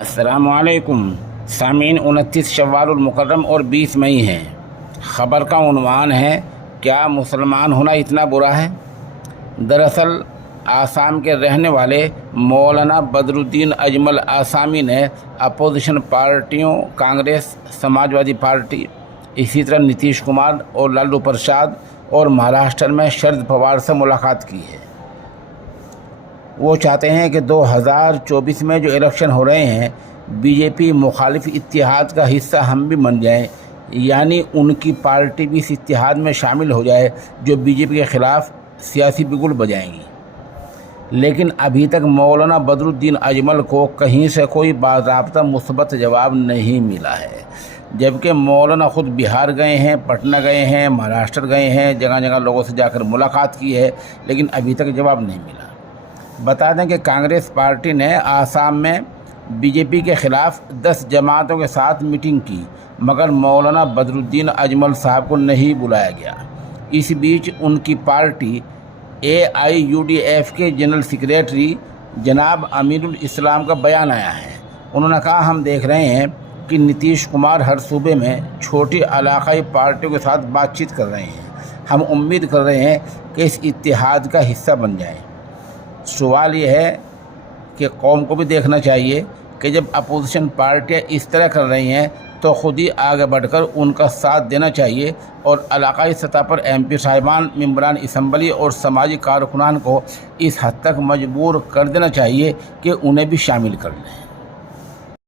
السلام علیکم سامعین، 29 شوال المکرم اور 20 مئی ہے۔ خبر کا عنوان ہے کیا مسلمان ہونا اتنا برا ہے؟ دراصل آسام کے رہنے والے مولانا بدر الدین اجمل آسامی نے اپوزیشن پارٹیوں کانگریس، سماجوادی پارٹی، اسی طرح نتیش کمار اور لالو پرساد اور مہاراشٹر میں شرد پوار سے ملاقات کی ہے۔ وہ چاہتے ہیں کہ 2024 میں جو الیکشن ہو رہے ہیں، بی جے پی مخالف اتحاد کا حصہ ہم بھی بن جائیں، یعنی ان کی پارٹی بھی اس اتحاد میں شامل ہو جائے جو بی جے پی کے خلاف سیاسی بگل بجائیں گی۔ لیکن ابھی تک مولانا بدر الدین اجمل کو کہیں سے کوئی باضابطہ مثبت جواب نہیں ملا ہے، جبکہ مولانا خود بہار گئے ہیں، پٹنہ گئے ہیں، مہاراشٹر گئے ہیں، جگہ جگہ لوگوں سے جا کر ملاقات کی ہے، لیکن ابھی تک جواب نہیں ملا۔ بتا دیں کہ کانگریس پارٹی نے آسام میں بی جے پی کے خلاف 10 جماعتوں کے ساتھ میٹنگ کی، مگر مولانا بدر الدین اجمل صاحب کو نہیں بلایا گیا۔ اس بیچ ان کی پارٹی AIUDF کے جنرل سیکریٹری جناب امین الاسلام کا بیان آیا ہے۔ انہوں نے کہا، ہم دیکھ رہے ہیں کہ نتیش کمار ہر صوبے میں چھوٹی علاقائی پارٹیوں کے ساتھ بات چیت کر رہے ہیں۔ ہم امید کر رہے ہیں کہ اس اتحاد کا حصہ بن جائیں۔ سوال یہ ہے کہ قوم کو بھی دیکھنا چاہیے کہ جب اپوزیشن پارٹیاں اس طرح کر رہی ہیں تو خود ہی آگے بڑھ کر ان کا ساتھ دینا چاہیے، اور علاقائی سطح پر MP صاحبان، ممبران اسمبلی اور سماجی کارکنان کو اس حد تک مجبور کر دینا چاہیے کہ انہیں بھی شامل کر لیں۔